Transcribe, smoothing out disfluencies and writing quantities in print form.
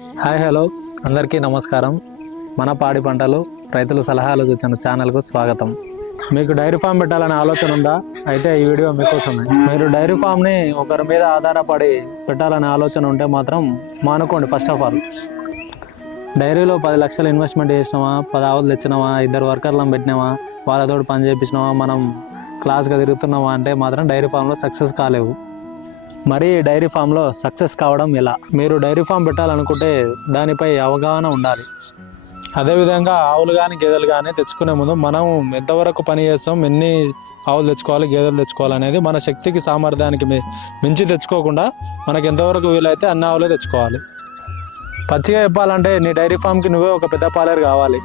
Hi hello అందరికీ నమస్కారం. మన పాడి పంటలు రైతుల సలహాలు చూసిన ఛానల్కు స్వాగతం. మీకు డైరీ ఫామ్ పెట్టాలనే ఆలోచన ఉందా? అయితే ఈ వీడియో మీకోసమే. మీరు డైరీ ఫామ్ని ఒకరి మీద ఆధారపడి పెట్టాలనే ఆలోచన ఉంటే మాత్రం మానుకోండి. ఫస్ట్ ఆఫ్ ఆల్ డైరీలో 10 లక్షలు ఇన్వెస్ట్మెంట్ చేసినామా, 10 ఆవులు తెచ్చినామా, 2 వర్కర్లను పెట్టినామా, వాళ్ళతో పని చేయించినామా, మనం క్లాస్గా తిరుగుతున్నామా అంటే మాత్రం డైరీ ఫామ్లో సక్సెస్ కాలేవు. మరి డైరీ ఫామ్లో సక్సెస్ కావడం ఎలా? మీరు డైరీ ఫామ్ పెట్టాలనుకుంటే దానిపై అవగాహన ఉండాలి. అదేవిధంగా ఆవులు కానీ గేదెలు కానీ తెచ్చుకునే ముందు మనం ఎంతవరకు పని చేస్తాం, ఎన్ని ఆవులు తెచ్చుకోవాలి, గేదెలు తెచ్చుకోవాలి అనేది మన శక్తికి సామర్థ్యానికి మించి తెచ్చుకోకుండా మనకు ఎంతవరకు వీలైతే అన్ని ఆవులే తెచ్చుకోవాలి. పచ్చిగా చెప్పాలంటే నీ డైరీ ఫామ్కి నువ్వే ఒక పెద్ద పాలేరు కావాలి.